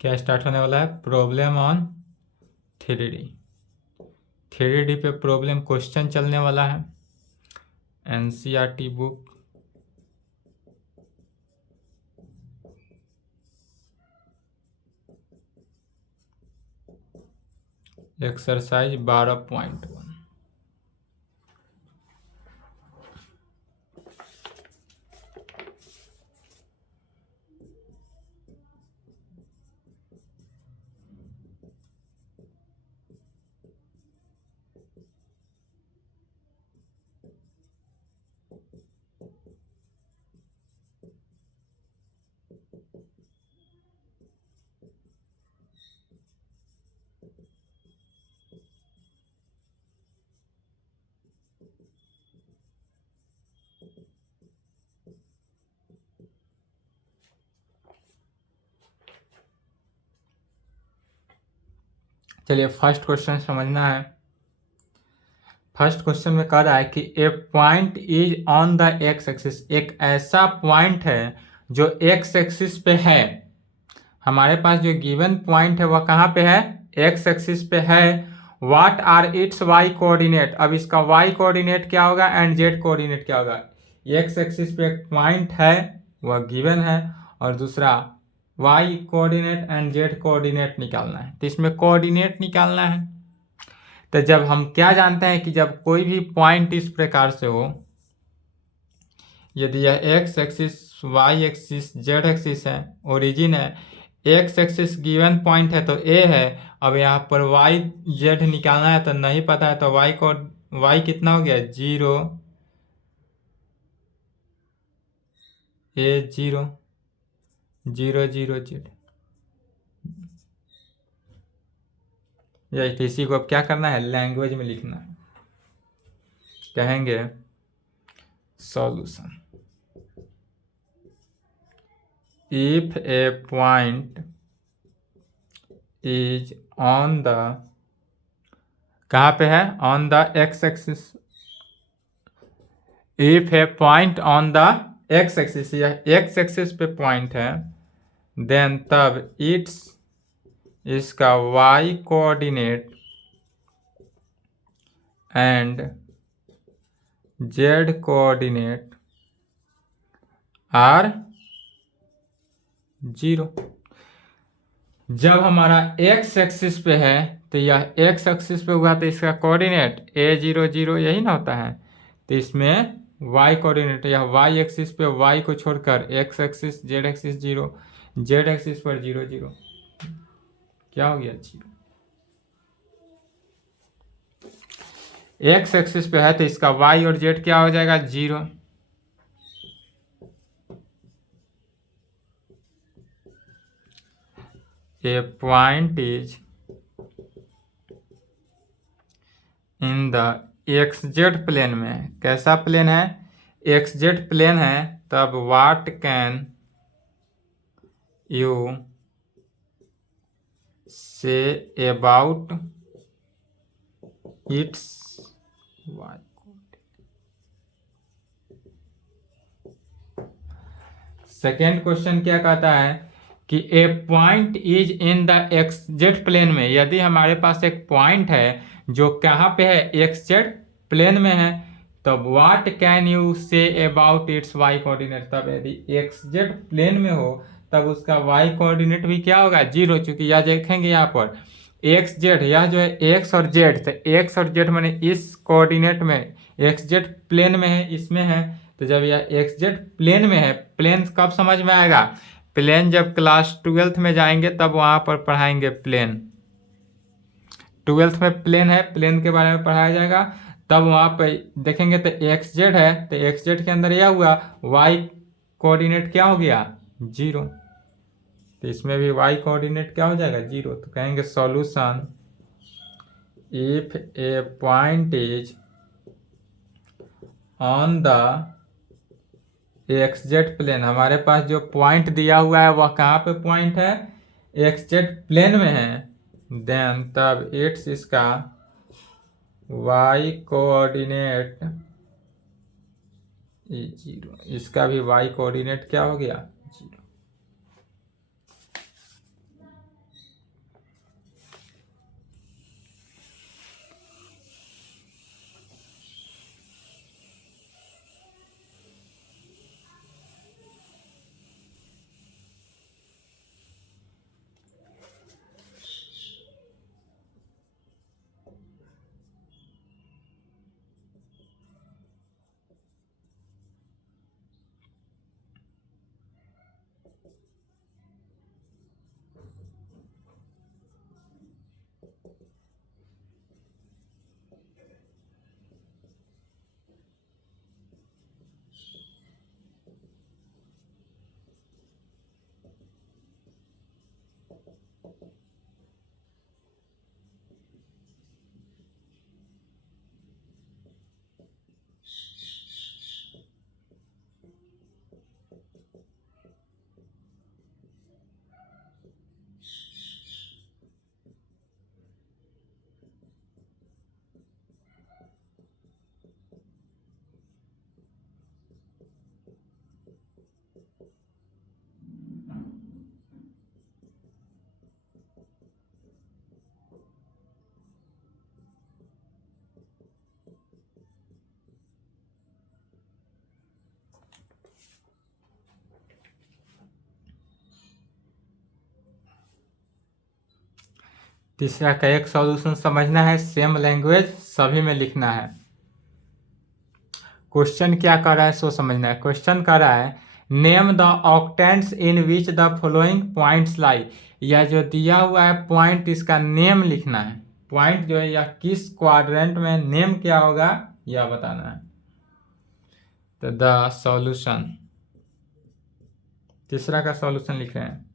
क्या स्टार्ट होने वाला है? Problem on 3D। 3D पे प्रॉब्लम क्वेश्चन चलने वाला है। NCERT book exercise 12.1। चलिए फर्स्ट क्वेश्चन समझना है। फर्स्ट क्वेश्चन में कह रहा है कि a point is on the x axis. एक ऐसा पॉइंट है जो एक्स एक्सिस पे है। हमारे पास जो गिवन पॉइंट है वह कहाँ पे है? एक्स एक्सिस पे है। What are its y coordinate. अब इसका वाई कोऑर्डिनेट क्या होगा एंड जेड कोऑर्डिनेट क्या होगा? एक्स एक्सिस पे एक पॉइंट है वह गिवन है, और दूसरा y coordinate and Z coordinate निकालना है। तो इसमें कोऑर्डिनेट निकालना है। तो जब हम क्या जानते हैं कि जब कोई भी पॉइंट इस प्रकार से हो, यदि यह x axis, y axis, z axis है, ओरिजिन है, एक्स एक्सिस गिवन पॉइंट है तो ए है। अब यहाँ पर वाई जेड निकालना है तो नहीं पता है, तो वाई कितना हो गया? 0, ए 0, 0 0 जेड। यही इसी को अब क्या करना है? लैंग्वेज में लिखना है। कहेंगे solution. If a point is on the, कहाँ पे है? On the x axis. If a point on the x axis, यह एक्स एक्सिस पे पॉइंट है, देन तब इट्स, इसका y coordinate and Z coordinate are 0। जब हमारा एक्स एक्सिस पे है तो यह एक्स एक्सिस पे हुआ तो इसका कोऑर्डिनेट a0 0 यही ना होता है। तो इसमें वाई कोऑर्डिनेट, यह वाई एक्सिस पे वाई को छोड़कर x axis, z axis 0, Z axis पर 0 0। क्या हो गया? 0। एक्स एक्सिस पे है तो इसका वाई और जेड क्या हो जाएगा? 0। A point is in the x z plane में। कैसा प्लेन है? एक्स जेड प्लेन है। तब what can you say about its y. Second question क्या कहता है कि a point is in the x z plane में। यदि हमारे पास एक पॉइंट है जो कहाँ पे है? एक्स जेड प्लेन में है, तब what can you say about its y coordinate. तब यदि एक्स जेड प्लेन में हो तब उसका वाई कोऑर्डिनेट भी क्या होगा? 0। चूंकि यह देखेंगे यहाँ पर एक्स जेड, यह जो है एक्स और जेड, तो एक्स और जेड मैंने इस कोऑर्डिनेट में, एक्स जेड प्लेन में है, इसमें है। तो जब यह एक्स जेड प्लेन में है, प्लेन कब समझ में आएगा? प्लेन जब क्लास 12th में जाएंगे तब वहां पर पढ़ाएंगे प्लेन। 12th में प्लेन है, प्लेन के बारे में पढ़ाया जाएगा। तब वहां पे देखेंगे तो एक्स जेड है, तो एक्स जेड के अंदर यह हुआ, वाई कोऑर्डिनेट क्या हो गया? 0। तो इसमें भी वाई कोऑर्डिनेट क्या हो जाएगा? 0। तो कहेंगे solution if a point is on the x z plane. हमारे पास जो पॉइंट दिया हुआ है वह कहाँ पे पॉइंट है? एक्स जेड प्लेन में है। देन तब इट्स इसका y कोऑर्डिनेट 0, इसका भी y कोऑर्डिनेट क्या हो गया 0। तीसरा का एक सॉल्यूशन समझना है, सेम लैंग्वेज सभी में लिखना है। क्वेश्चन क्या कर रहा है सो समझना है। क्वेश्चन कर रहा है name the octants in which the following points lie. यह जो दिया हुआ है पॉइंट, इसका नेम लिखना है। पॉइंट जो है यह किस क्वाड्रेंट में, नेम क्या होगा यह बताना है। तो द सॉल्यूशन, तीसरा का सॉल्यूशन लिख रहे हैं।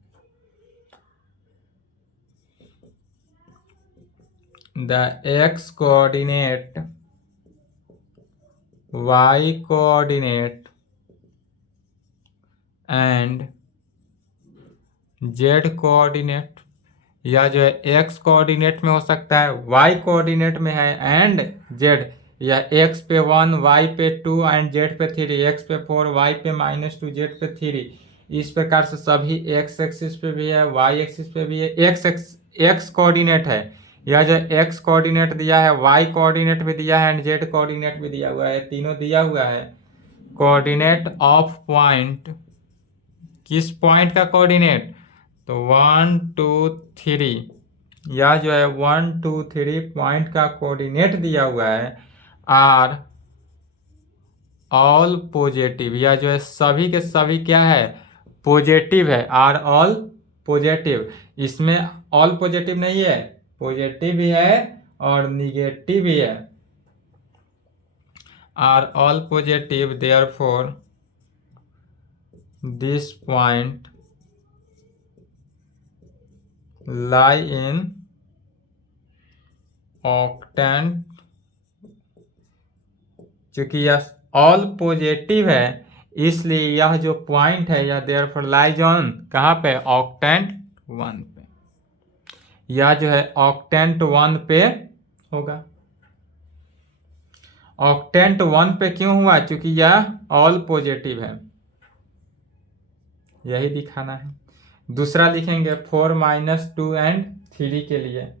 The x coordinate, y coordinate and z coordinate, या जो है x कोऑर्डिनेट में हो सकता है, y कोऑर्डिनेट में है एंड z, या x पे 1, y पे 2 एंड z पे 3, x पे 4, y पे -2, z पे 3। इस प्रकार से सभी x एक्सिस पे भी है, y एक्सिस पे भी है। x कोऑर्डिनेट है, यह जो x कोऑर्डिनेट दिया है, y कोऑर्डिनेट भी दिया है एंड z कोऑर्डिनेट भी दिया हुआ है, तीनों दिया हुआ है। कोऑर्डिनेट ऑफ पॉइंट, किस पॉइंट का कोऑर्डिनेट, तो 1 2 3, या जो है 1 2 3 पॉइंट का कोऑर्डिनेट दिया हुआ है। आर ऑल पॉजिटिव, या जो है सभी के सभी क्या है पॉजिटिव है, आर ऑल पॉजिटिव। इसमें ऑल पॉजिटिव नहीं है, पॉजिटिव भी है और निगेटिव भी है। Are all positive, therefore this point lie in octant, चूंकि यह ऑल पॉजिटिव है इसलिए यह जो पॉइंट है यह देयरफॉर लाइज ऑन कहाँ पे, ऑक्टेंट 1 पे। यह जो है ऑक्टेंट 1 पे होगा। ऑक्टेंट 1 पे क्यों हुआ, क्योंकि यह ऑल पॉजिटिव है, यही दिखाना है। दूसरा लिखेंगे 4 -2 एंड 3 के लिए।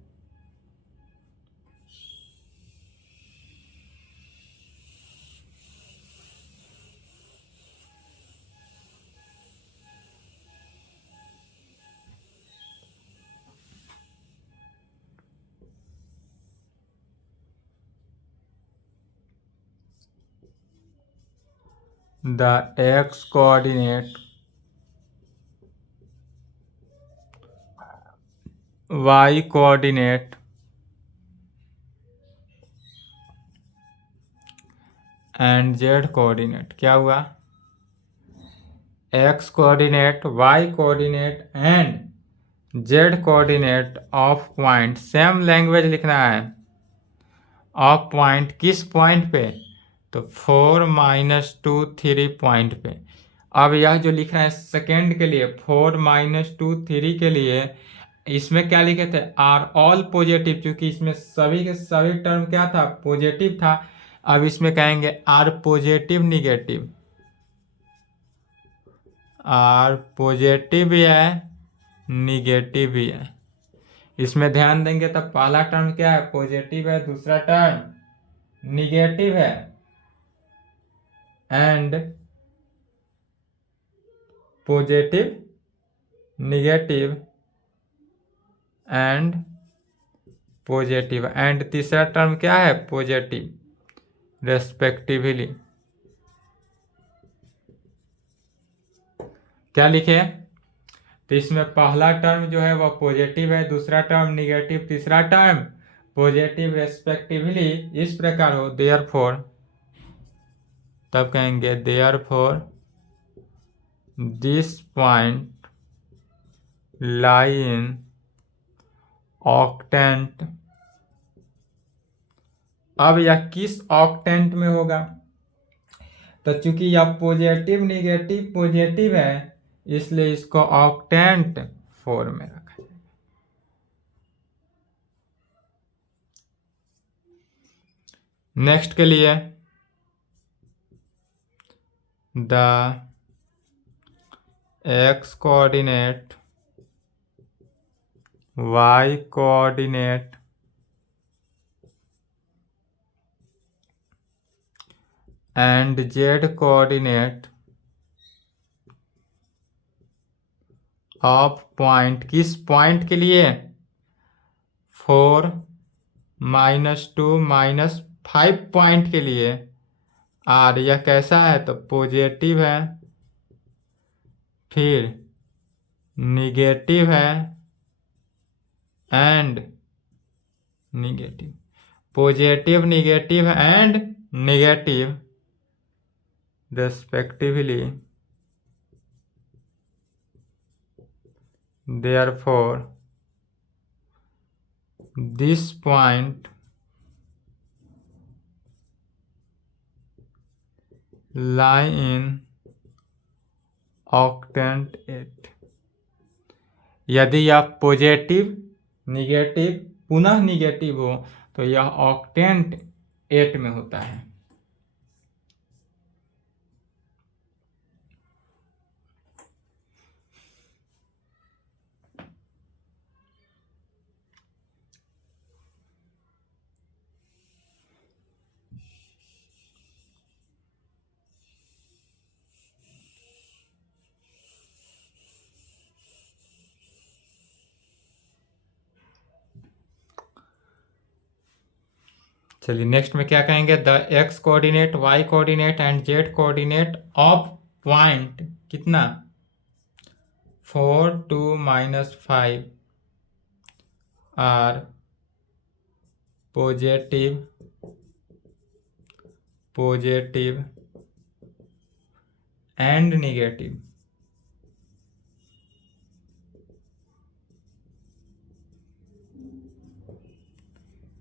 The x coordinate, y coordinate and z coordinate क्या हुआ, x coordinate, y coordinate and z coordinate of point, same language लिखना है। ऑफ पॉइंट किस पॉइंट पे, तो 4 -2 3 पॉइंट पे। अब यह जो लिख रहा है सेकेंड के लिए 4 -2 3 के लिए, इसमें क्या लिखे थे, आर ऑल पॉजिटिव, क्योंकि इसमें सभी के सभी टर्म क्या था, पॉजिटिव था। अब इसमें कहेंगे are positive negative, are positive भी है निगेटिव भी है। इसमें ध्यान देंगे तो पहला टर्म क्या है, पॉजिटिव है, दूसरा टर्म निगेटिव है, and positive negative and positive, and तीसरा टर्म क्या है, पॉजिटिव रेस्पेक्टिवली। क्या लिखे, तो इसमें पहला टर्म जो है वह पॉजिटिव है, दूसरा टर्म निगेटिव, तीसरा टर्म पॉजिटिव रेस्पेक्टिवली। इस प्रकार हो देयरफॉर, तब कहेंगे therefore this point lie in octant. अब यह किस ऑक्टेंट में होगा, तो चूंकि यह पॉजिटिव निगेटिव पॉजिटिव है, इसलिए इसको ऑक्टेंट 4 में रखा जाएगा। नेक्स्ट के लिए the X coordinate, Y coordinate and Z coordinate of point, किस पॉइंट के लिए, 4 -2 -5 पॉइंट के लिए। आर यह कैसा है, तो पॉजिटिव है, फिर निगेटिव है and negative, positive negative and negative respectively, therefore this point lie in octant 8। यदि यह पॉजिटिव निगेटिव पुनः निगेटिव हो तो यह ऑक्टेंट 8 में होता है। चलिए नेक्स्ट में क्या कहेंगे, the X coordinate, Y coordinate and Z coordinate of point कितना, 4 2 -5 आर पॉजिटिव एंड निगेटिव।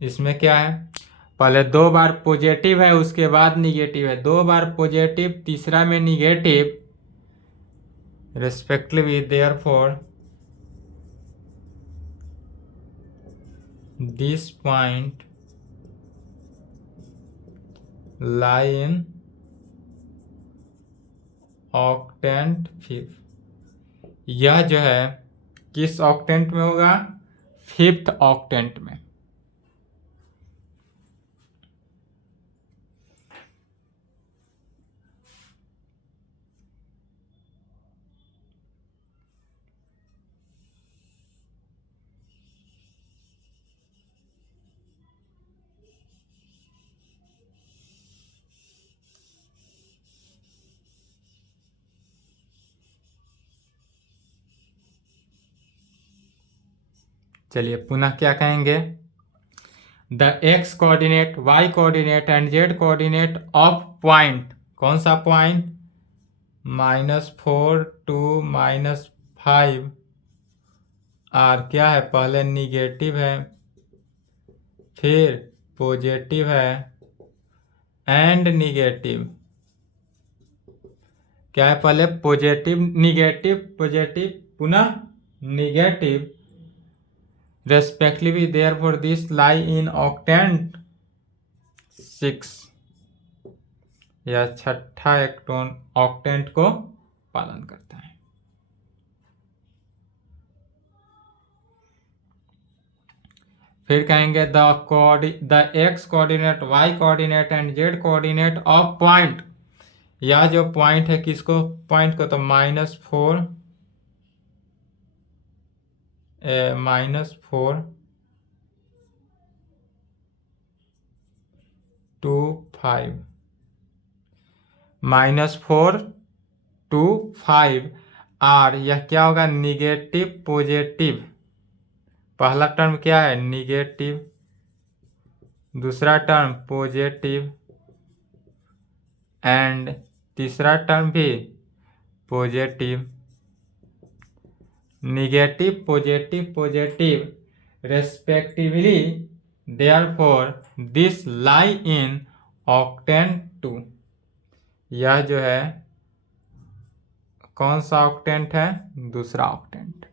इसमें क्या है, पहले 2 बार पॉजिटिव है, उसके बाद निगेटिव है, 2 बार पॉजिटिव, तीसरा में negative respectively, therefore this point lie in octant 5। यह जो है किस ऑक्टेंट में होगा, 5th ऑक्टेंट में। चलिए पुनः क्या कहेंगे, the X coordinate, Y coordinate and Z coordinate of point, कौन सा पॉइंट, -4 2 -5 आर क्या है, पहले निगेटिव है, फिर पॉजिटिव है एंड निगेटिव। क्या है, पहले पॉजिटिव निगेटिव पॉजिटिव पुनः negative, respectively therefore this lie in octant 6 या छठा ऑक्टेंट को पालन करता है। फिर कहेंगे the X coordinate, Y coordinate and Z coordinate of point, या जो पॉइंट है किसको, पॉइंट को, तो -4 to 5 -4 to 5 आर, यह क्या होगा, निगेटिव पॉजिटिव। पहला टर्म क्या है, निगेटिव, दूसरा टर्म पॉजिटिव एंड तीसरा टर्म भी positive. Negative positive positive respectively, therefore this lie in octant 2। यह जो है कौन सा ऑक्टेंट है, दूसरा ऑक्टेंट।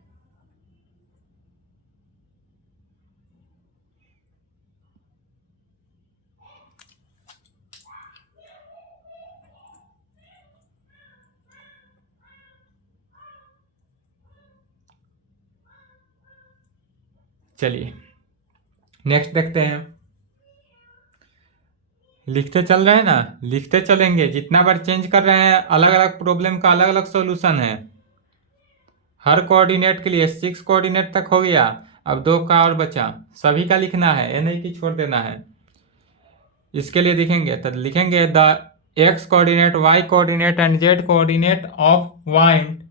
चलिए नेक्स्ट देखते हैं। लिखते चल रहे हैं ना, लिखते चलेंगे, जितना बार चेंज कर रहे हैं अलग अलग प्रॉब्लम का अलग अलग सॉल्यूशन है। हर कोऑर्डिनेट के लिए 6 कोऑर्डिनेट तक हो गया, अब 2 का और बचा, सभी का लिखना है, ये नहीं कि छोड़ देना है। इसके लिए लिखेंगे तो लिखेंगे the X coordinate, Y coordinate and Z coordinate of point,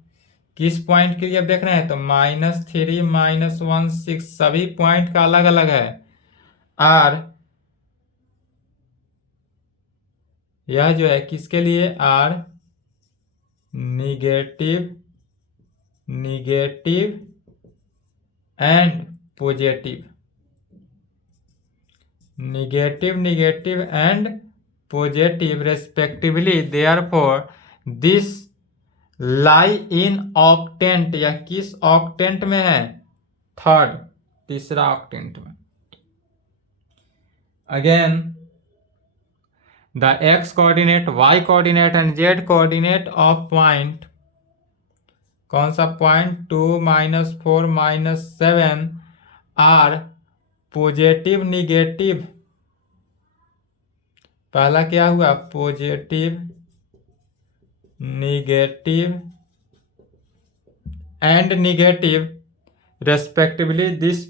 किस पॉइंट के लिए अब देख रहे हैं तो -3 -1 6, सभी पॉइंट का अलग अलग है। आर, यह जो है किसके लिए, are negative negative and positive, negative negative and positive respectively, therefore this lie in octant, या किस ऑक्टेंट में है, थर्ड, तीसरा ऑक्टेंट में। Again the X coordinate, Y coordinate and Z coordinate of point, कौन सा पॉइंट, 2 -4 -7 आर पॉजिटिव निगेटिव। पहला क्या हुआ, positive negative and negative respectively, this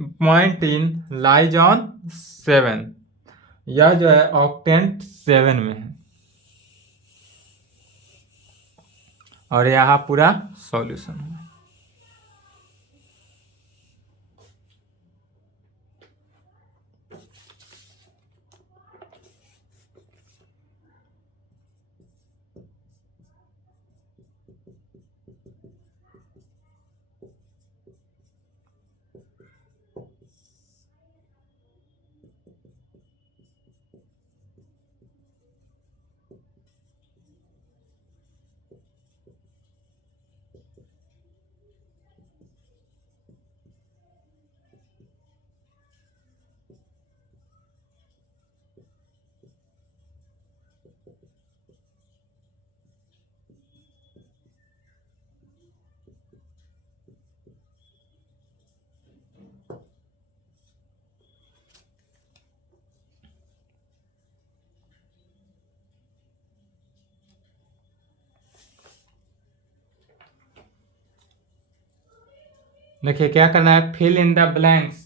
point in lies on 7, यह जो है ऑक्टेंट 7 में है। और यहाँ पूरा सॉल्यूशन है। देखिए क्या करना है, फिल इन द ब्लैंक्स,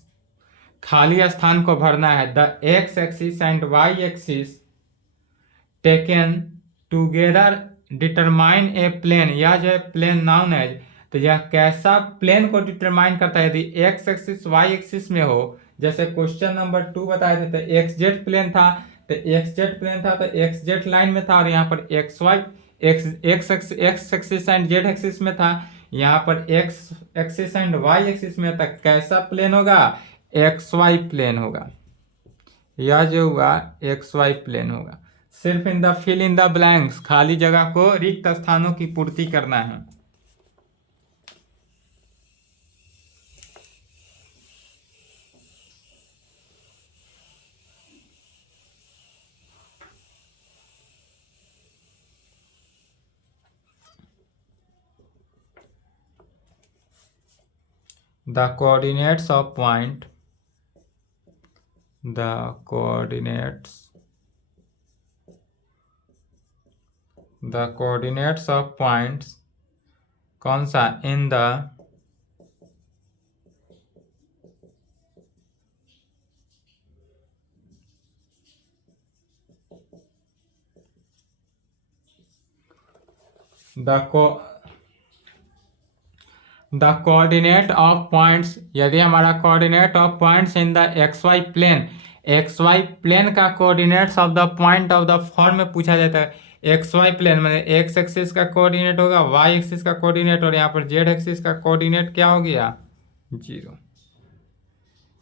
खाली स्थान को भरना है। The x axis and Y axis taken together determine a plane, या जो है प्लेन नाउन है, तो यह कैसा प्लेन को डिटरमाइन करता है, यदि एक्स एक्सिस वाई एक्सिस में हो। जैसे क्वेश्चन नंबर 2 बताए थे, तो एक्स जेड प्लेन था, तो एक्स जेड प्लेन था तो एक्स जेड लाइन में था, और यहाँ पर X Y X axis and Z axis में था, यहाँ पर X axis and Y axis में था। कैसा प्लेन होगा, एक्स वाई प्लेन होगा, यह जो हुआ एक्स वाई प्लेन होगा। सिर्फ फिल इन द ब्लैंक्स, खाली जगह को, रिक्त स्थानों की पूर्ति करना है। the coordinates of point, the coordinates of points कौन सा in the the coordinate of points, यदि हमारा coordinate of points in the x y plane का coordinates of the point of the form में पूछा जाता है। एक्स वाई प्लेन में एक्स एक्सिस का कोऑर्डिनेट होगा, वाई एक्सिस का कोऑर्डिनेट, और यहाँ पर जेड एक्सिस का कोऑर्डिनेट क्या हो गया 0।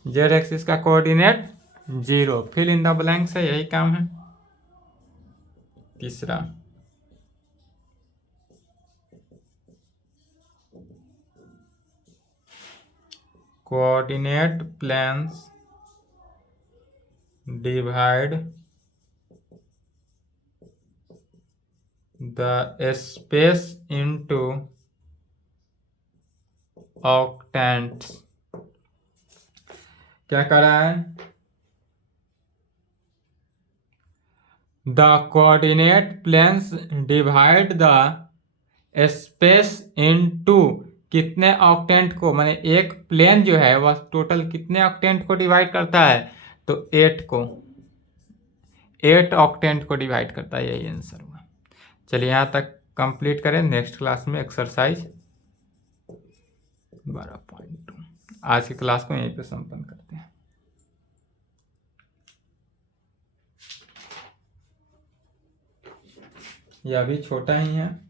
जेड एक्सिस का coordinate 0, fill in the blanks है, यही काम है। तीसरा, coordinate planes divide the space into octants। क्या कर रहा है? The coordinate planes divide the space into कितने ऑक्टेंट को, माने एक प्लेन जो है वह टोटल कितने ऑक्टेंट को डिवाइड करता है, तो 8 ऑक्टेंट को डिवाइड करता है, यही आंसर हुआ। चलिए यहाँ तक कंप्लीट करें, नेक्स्ट क्लास में एक्सरसाइज 12.2। आज की क्लास को यहीं पे संपन्न करते हैं। यह अभी छोटा ही है।